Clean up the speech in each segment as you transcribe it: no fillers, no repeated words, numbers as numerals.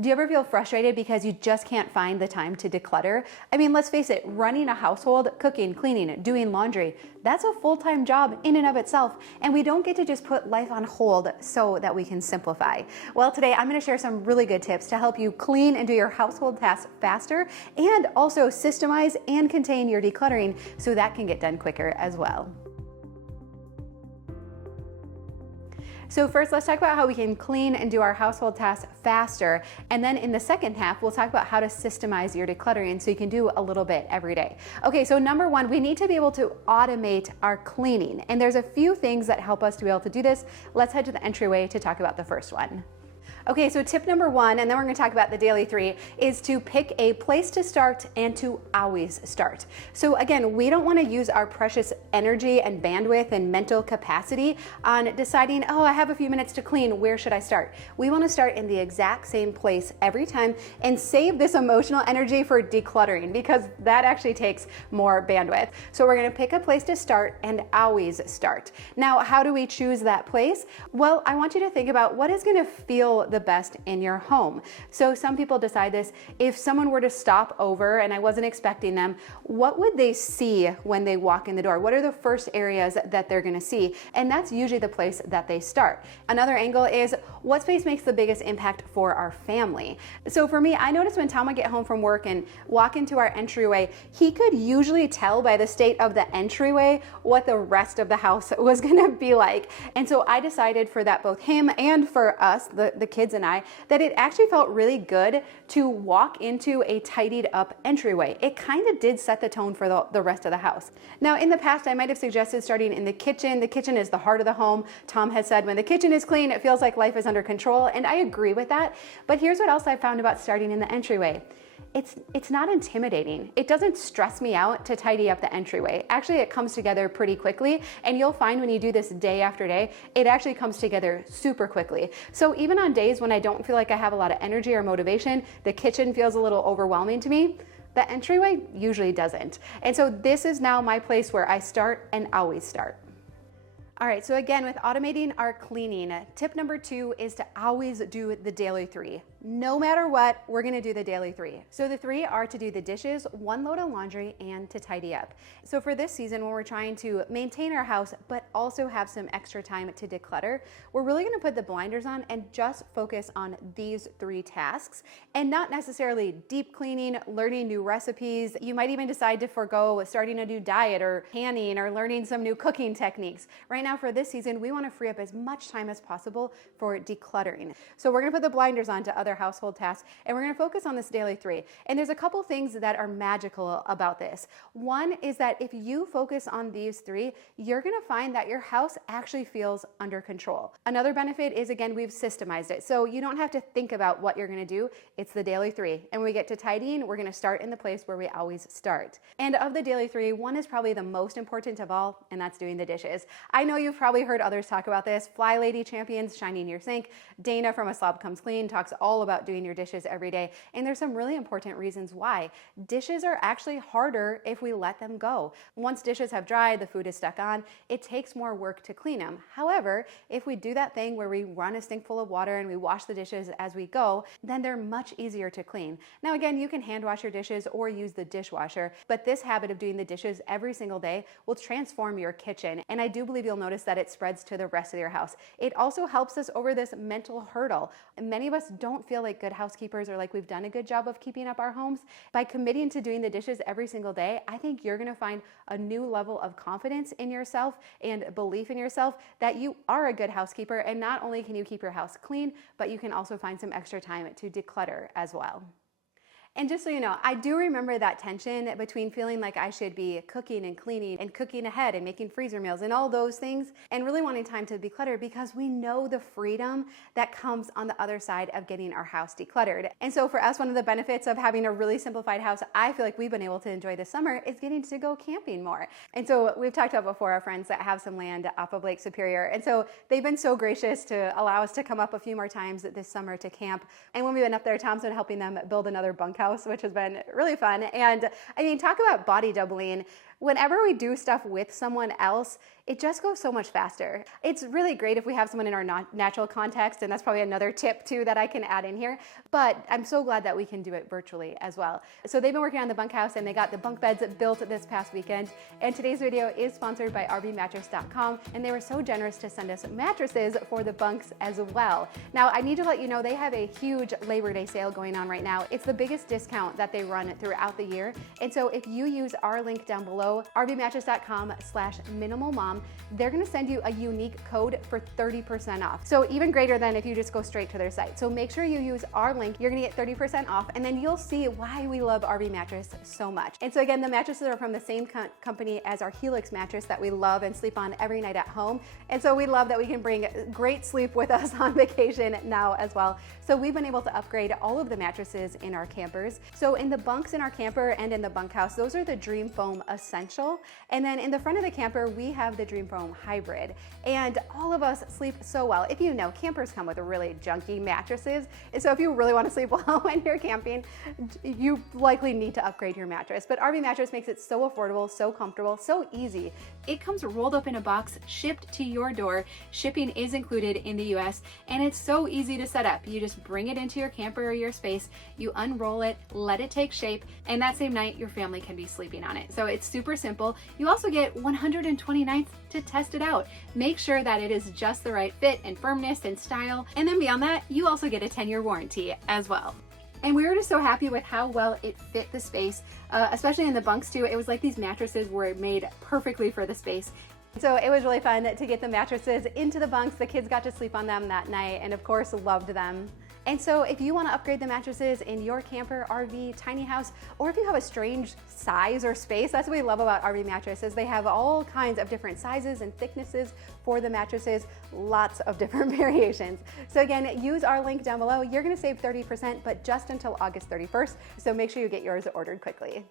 Do you ever feel frustrated because you just can't find the time to declutter? I mean, let's face it, running a household, cooking, cleaning, doing laundry, that's a full-time job in and of itself, and we don't get to just put life on hold so that we can simplify. Well, today I'm going to share some really good tips to help you clean and do your household tasks faster and also systemize and contain your decluttering so that can get done quicker as well. So first, let's talk about how we can clean and do our household tasks faster. And then in the second half, we'll talk about how to systemize your decluttering so you can do a little bit every day. Okay, so number one, we need to be able to automate our cleaning. And there's a few things that help us to be able to do this. Let's head to the entryway to talk about the first one. Okay, so tip number one, and then we're going to talk about the daily three, is to pick a place to start and to always start. So again, we don't want to use our precious energy and bandwidth and mental capacity on deciding, oh, I have a few minutes to clean, where should I start? We want to start in the exact same place every time and save this emotional energy for decluttering because that actually takes more bandwidth. So we're going to pick a place to start and always start. Now, how do we choose that place? Well, I want you to think about what is going to feel the best in your home. So some people decide this, if someone were to stop over and I wasn't expecting them, what would they see when they walk in the door? What are the first areas that they're going to see? And that's usually the place that they start. Another angle is what space makes the biggest impact for our family. So for me, I notice when Tom would get home from work and walk into our entryway, he could usually tell by the state of the entryway what the rest of the house was going to be like. And so I decided for that, both him and for us, the kids and I, that it actually felt really good to walk into a tidied up entryway. It kind of did set the tone for the rest of the house. Now, in the past, I might have suggested starting in the kitchen. The kitchen is the heart of the home. Tom has said when the kitchen is clean, it feels like life is under control, and I agree with that. But here's what else I found about starting in the entryway. It's not intimidating. It doesn't stress me out to tidy up the entryway. Actually, it comes together pretty quickly, and you'll find when you do this day after day, it actually comes together super quickly. So even on days when I don't feel like I have a lot of energy or motivation, the kitchen feels a little overwhelming to me, the entryway usually doesn't. And so this is now my place where I start and always start. All right, so again, with automating our cleaning, tip number two is to always do the daily three. No matter what, we're gonna do the daily three. So the three are to do the dishes, one load of laundry, and to tidy up. So for this season, when we're trying to maintain our house, but also have some extra time to declutter, we're really gonna put the blinders on and just focus on these three tasks and not necessarily deep cleaning, learning new recipes. You might even decide to forego starting a new diet or canning or learning some new cooking techniques. Right now for this season, we wanna free up as much time as possible for decluttering. So we're gonna put the blinders on to other household tasks, and we're going to focus on this daily three. And there's a couple things that are magical about this. One is that if you focus on these three, you're going to find that your house actually feels under control. Another benefit is, again, we've systemized it. So you don't have to think about what you're going to do. It's the daily three. And when we get to tidying, we're going to start in the place where we always start. And of the daily three, one is probably the most important of all, and that's doing the dishes. I know you've probably heard others talk about this. Fly Lady Champions, Shining Your Sink. Dana from A Slob Comes Clean talks all about doing your dishes every day. And there's some really important reasons why. Dishes are actually harder if we let them go. Once dishes have dried, the food is stuck on, it takes more work to clean them. However, if we do that thing where we run a sink full of water and we wash the dishes as we go, then they're much easier to clean. Now again, you can hand wash your dishes or use the dishwasher, but this habit of doing the dishes every single day will transform your kitchen. And I do believe you'll notice that it spreads to the rest of your house. It also helps us over this mental hurdle. Many of us don't feel like good housekeepers or like we've done a good job of keeping up our homes. By committing to doing the dishes every single day, I think you're going to find a new level of confidence in yourself and belief in yourself that you are a good housekeeper. And not only can you keep your house clean, but you can also find some extra time to declutter as well. And just so you know, I do remember that tension between feeling like I should be cooking and cleaning and cooking ahead and making freezer meals and all those things and really wanting time to declutter because we know the freedom that comes on the other side of getting our house decluttered. And so for us, one of the benefits of having a really simplified house I feel like we've been able to enjoy this summer is getting to go camping more. And so we've talked about before our friends that have some land off of Lake Superior. And so they've been so gracious to allow us to come up a few more times this summer to camp. And when we've been up there, Tom's been helping them build another bunkhouse, which has been really fun. And I mean, talk about body doubling. Whenever we do stuff with someone else, it just goes so much faster. It's really great if we have someone in our natural context, and that's probably another tip too that I can add in here, but I'm so glad that we can do it virtually as well. So they've been working on the bunkhouse and they got the bunk beds built this past weekend, and today's video is sponsored by rvmattress.com, and they were so generous to send us mattresses for the bunks as well. Now, I need to let you know they have a huge Labor Day sale going on right now. It's the biggest discount that they run throughout the year, and so if you use our link down below, rvmattress.com/minimalmom, they're gonna send you a unique code for 30% off. So even greater than if you just go straight to their site. So make sure you use our link, you're gonna get 30% off, and then you'll see why we love RV Mattress so much. And so again, the mattresses are from the same company as our Helix mattress that we love and sleep on every night at home. And so we love that we can bring great sleep with us on vacation now as well. So we've been able to upgrade all of the mattresses in our campers. So in the bunks in our camper and in the bunkhouse, those are the Dream Foam Essential. And then in the front of the camper, we have the Dream Foam Hybrid. And all of us sleep so well. If you know, campers come with really junky mattresses. And so if you really want to sleep well when you're camping, you likely need to upgrade your mattress. But RV Mattress makes it so affordable, so comfortable, so easy. It comes rolled up in a box, shipped to your door. Shipping is included in the US, and it's so easy to set up. You just bring it into your camper or your space, you unroll it, let it take shape, and that same night your family can be sleeping on it. So it's super simple. You also get 120 nights to test it out. Make sure that it is just the right fit and firmness and style, and then beyond that, you also get a 10-year warranty as well. And we were just so happy with how well it fit the space, especially in the bunks too. It was like these mattresses were made perfectly for the space. So it was really fun to get the mattresses into the bunks. The kids got to sleep on them that night and of course loved them. And so if you want to upgrade the mattresses in your camper, RV, tiny house, or if you have a strange size or space, that's what we love about RV mattresses. They have all kinds of different sizes and thicknesses for the mattresses, lots of different variations. So again, use our link down below. You're going to save 30%, but just until August 31st. So make sure you get yours ordered quickly.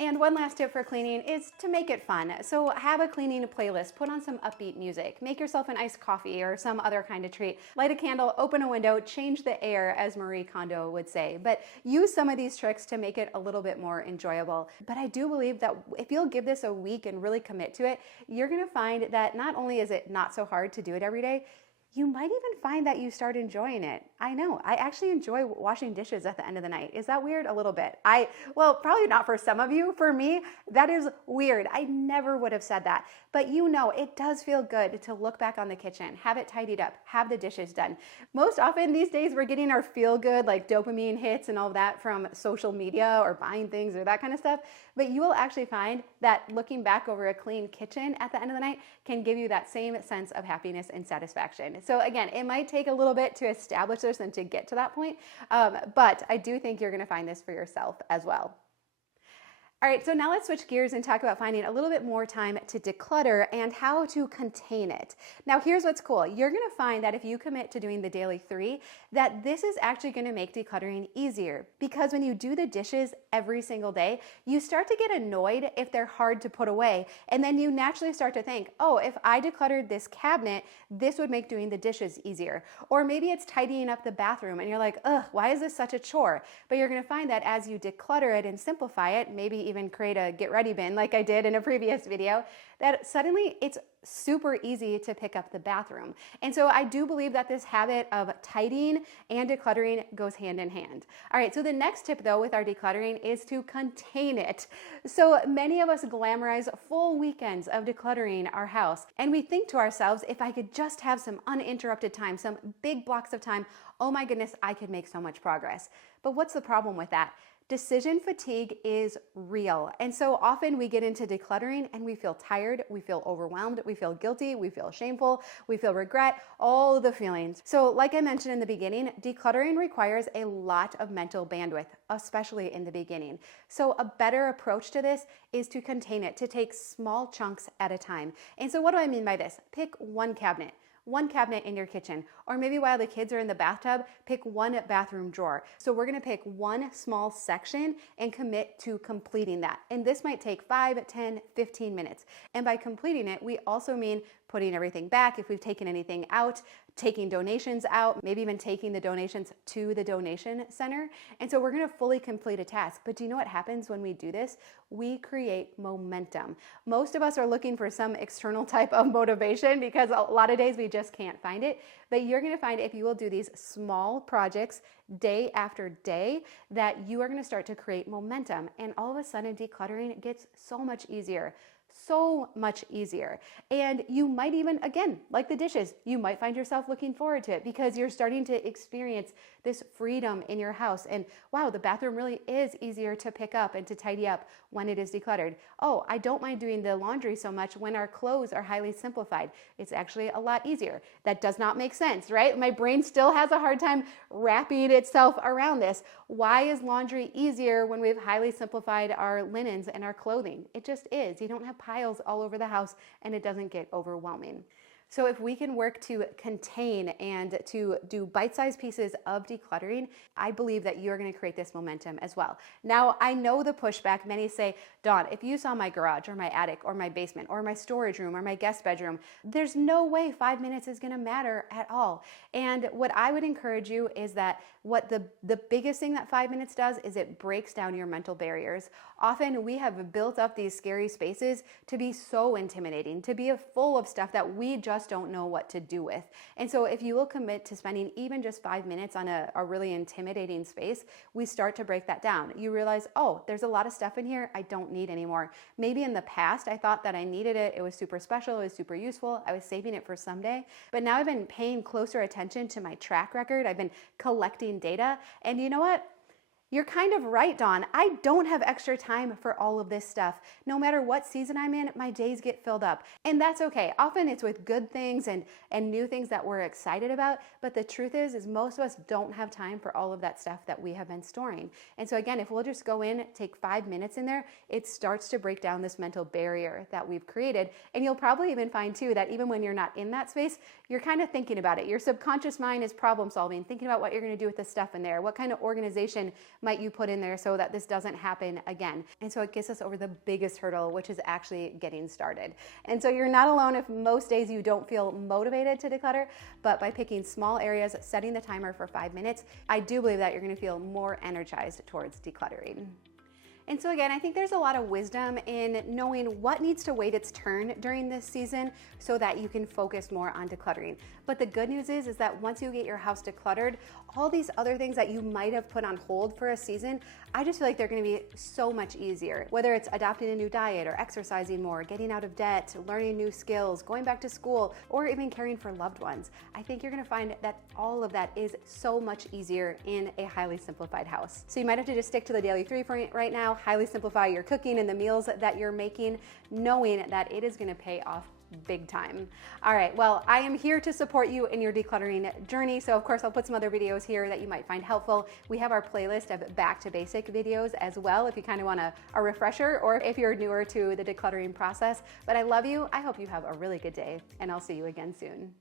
And one last tip for cleaning is to make it fun. So have a cleaning playlist, put on some upbeat music, make yourself an iced coffee or some other kind of treat, light a candle, open a window, change the air, as Marie Kondo would say. But use some of these tricks to make it a little bit more enjoyable. But I do believe that if you'll give this a week and really commit to it, you're gonna find that not only is it not so hard to do it every day, you might even find that you start enjoying it. I know, I actually enjoy washing dishes at the end of the night. Is that weird? A little bit. Well, probably not for some of you. For me, that is weird. I never would have said that. But you know, it does feel good to look back on the kitchen, have it tidied up, have the dishes done. Most often these days, we're getting our feel good, like dopamine hits and all of that from social media or buying things or that kind of stuff. But you will actually find that looking back over a clean kitchen at the end of the night can give you that same sense of happiness and satisfaction. So again, it might take a little bit to establish this and to get to that point, but I do think you're gonna find this for yourself as well. All right, so now let's switch gears and talk about finding a little bit more time to declutter and how to contain it. Now, here's what's cool. You're gonna find that if you commit to doing the daily 3, that this is actually gonna make decluttering easier, because when you do the dishes every single day, you start to get annoyed if they're hard to put away. And then you naturally start to think, oh, if I decluttered this cabinet, this would make doing the dishes easier. Or maybe it's tidying up the bathroom and you're like, ugh, why is this such a chore? But you're gonna find that as you declutter it and simplify it, maybe even create a get ready bin like I did in a previous video, that suddenly it's super easy to pick up the bathroom. And so I do believe that this habit of tidying and decluttering goes hand in hand. All right, so the next tip though with our decluttering is to contain it. So many of us glamorize full weekends of decluttering our house, and we think to ourselves, if I could just have some uninterrupted time, some big blocks of time, oh my goodness, I could make so much progress. But what's the problem with that? Decision fatigue is real. And so often we get into decluttering and we feel tired, we feel overwhelmed, we feel guilty, we feel shameful, we feel regret, all the feelings. So like I mentioned in the beginning, decluttering requires a lot of mental bandwidth, especially in the beginning. So a better approach to this is to contain it, to take small chunks at a time. And so what do I mean by this? Pick one cabinet in your kitchen, or maybe while the kids are in the bathtub, pick one bathroom drawer. So we're gonna pick one small section and commit to completing that. And this might take 5, 10, 15 minutes. And by completing it, we also mean putting everything back if we've taken anything out, taking donations out, maybe even taking the donations to the donation center. And so we're gonna fully complete a task. But do you know what happens when we do this? We create momentum. Most of us are looking for some external type of motivation because a lot of days we just can't find it. But you're gonna find if you will do these small projects day after day, that you are gonna start to create momentum. And all of a sudden, decluttering gets so much easier. So much easier. And you might even, again, like the dishes, you might find yourself looking forward to it because you're starting to experience this freedom in your house. And wow, the bathroom really is easier to pick up and to tidy up when it is decluttered. Oh, I don't mind doing the laundry so much when our clothes are highly simplified. It's actually a lot easier. That does not make sense, right? My brain still has a hard time wrapping itself around this. Why is laundry easier when we've highly simplified our linens and our clothing? It just is. You don't have piles all over the house and it doesn't get overwhelming. So if we can work to contain and to do bite-sized pieces of decluttering, I believe that you're going to create this momentum as well. Now, I know the pushback. Many say, Dawn, if you saw my garage or my attic or my basement or my storage room or my guest bedroom, there's no way 5 minutes is going to matter at all. And what I would encourage you is that what the biggest thing that 5 minutes does is it breaks down your mental barriers. Often we have built up these scary spaces to be so intimidating, to be full of stuff that we just don't know what to do with. And so if you will commit to spending even just 5 minutes on a really intimidating space, we start to break that down. You realize, oh, there's a lot of stuff in here I don't need anymore. Maybe in the past I thought that I needed it. It was super special. It was super useful. I was saving it for someday. But now I've been paying closer attention to my track record. I've been collecting data. And you know what? You're kind of right, Dawn. I don't have extra time for all of this stuff. No matter what season I'm in, my days get filled up. And that's okay. Often it's with good things and new things that we're excited about. But the truth is most of us don't have time for all of that stuff that we have been storing. And so again, if we'll just go in, take 5 minutes in there, it starts to break down this mental barrier that we've created. And you'll probably even find too that even when you're not in that space, you're kind of thinking about it. Your subconscious mind is problem solving, thinking about what you're going to do with the stuff in there. What kind of organization might you put in there so that this doesn't happen again? And so it gets us over the biggest hurdle, which is actually getting started. And so you're not alone if most days you don't feel motivated to declutter, but by picking small areas, setting the timer for 5 minutes, I do believe that you're going to feel more energized towards decluttering. And so again, I think there's a lot of wisdom in knowing what needs to wait its turn during this season so that you can focus more on decluttering. But the good news is that once you get your house decluttered, all these other things that you might have put on hold for a season, I just feel like they're gonna be so much easier. Whether it's adopting a new diet or exercising more, getting out of debt, learning new skills, going back to school, or even caring for loved ones. I think you're gonna find that all of that is so much easier in a highly simplified house. So you might have to just stick to the daily 3 for right now, highly simplify your cooking and the meals that you're making, knowing that it is gonna pay off big time. All right, well, I am here to support you in your decluttering journey. So of course, I'll put some other videos here that you might find helpful. We have our playlist of back to basic videos as well, if you kind of want a refresher or if you're newer to the decluttering process. But I love you. I hope you have a really good day and I'll see you again soon.